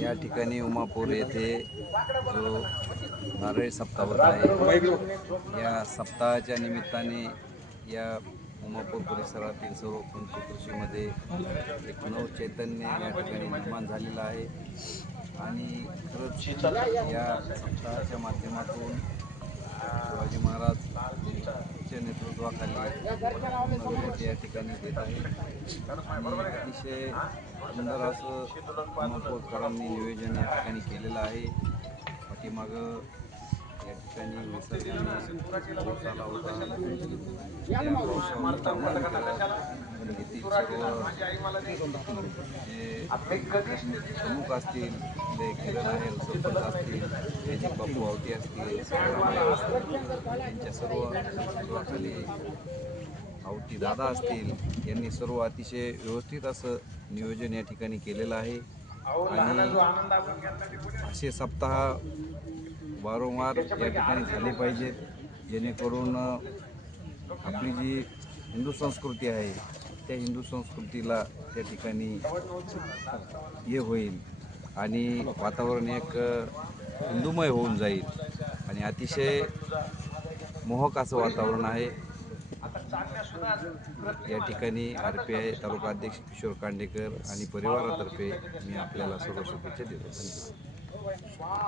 या ठिकाणी उमापूर येथे जो नारळी सप्ताह होत आहे, या सप्ताहाच्या निमित्ताने या उमापूर परिसरातील सर्व पंचकृषीमध्ये एक नवचैतन्य या ठिकाणी निर्माण झालेलं आहे. आणि खरंच या सप्ताहाच्या माध्यमातून शिवाजी महाराजच्या नेतृत्वाखाली या ठिकाणी देत आहे. आणि अतिशय सुंदर असं उमापूरकरांनी नियोजन या ठिकाणी केलेलं आहे. पाठीमागं या ठिकाणी निसर्गाने पाऊस आला होता. त्या पावसावर कामाला केलं. येथील सर्व जे प्रमुख असतील, किरण आहे सरपंच असतील, मॅजिक बापू आवटी असतील, यांच्या सर्व नेतृत्वाखाली आवटी दादा असतील, यांनी सर्व अतिशय व्यवस्थित असं नियोजन या ठिकाणी केलेलं आहे. आणि असे सप्ताह वारंवार या ठिकाणी झाले पाहिजेत, जेणेकरून आपली जी हिंदू संस्कृती आहे त्या हिंदू संस्कृतीला त्या ठिकाणी हे होईल आणि वातावरण एक हिंदूमय होऊन जाईल. आणि अतिशय मोहक असं वातावरण आहे. या ठिकाणी RPI तालुका अध्यक्ष किशोर कांडेकर आणि परिवारातर्फे मी आपल्याला सर्व शुभेच्छा देतो. धन्यवाद.